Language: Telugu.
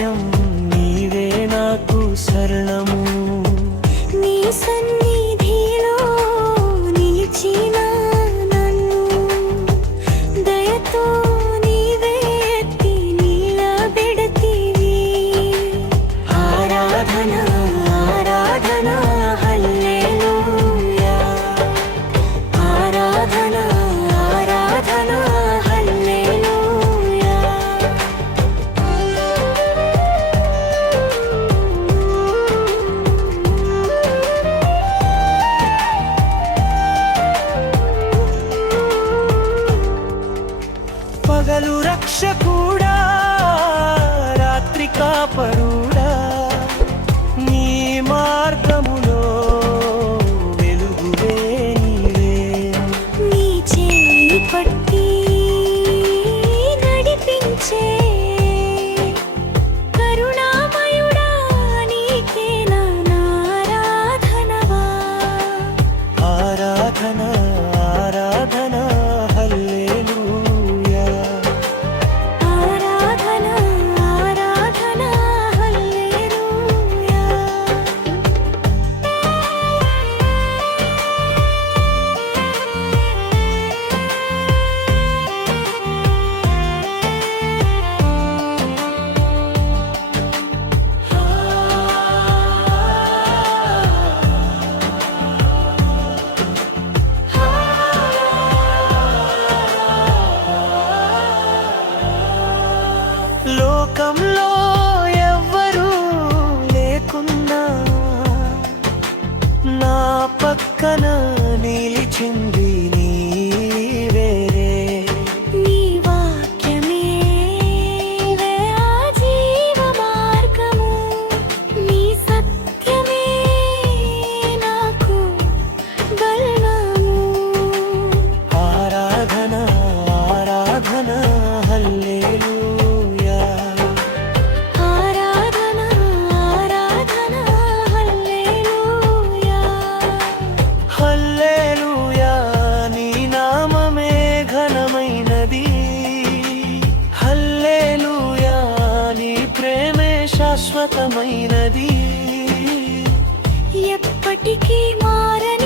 ఆశ్రయం నీవే నాకు శరణము. నీ సన్నిధిలో నిలిచిన నన్ను దయతో నీవే ఎత్తి నిలబెడతివి. ఆరాధన ఆరాధన హల్లెలూయా. ఆరాధన ఆరాధన హల్లెలూయా. పగలు రక్షకుడా, రాత్రి కాపరుడా, నీ మార్గములో వెలుగువే నీవే. నీ చేయి పట్టి నడిపించే కరుణామయుడా, నీకే నా ఆరాధనవా. ఆరాధన ఆరాధన హల్లెలూయా. ఆరాధన ఆరాధన హల్లెలూయా. లోకంలో ఎవ్వరూ లేకున్నా నా పక్కన నిలిచింది నీవేరే. నీ వాక్యమే ఆ జీవ మార్గము. నీ సత్యమే నాకు బలము. ఆరాధన ఆరాధన హల్లెలూయా. ఆరాధన ఆరాధన హల్లెలూయా. హల్లెలూయా. నీ నామమే ఘనమైనది. హల్లెలూయా. నీ ప్రేమే శాశ్వతమైనది. ఎప్పటికీ మారని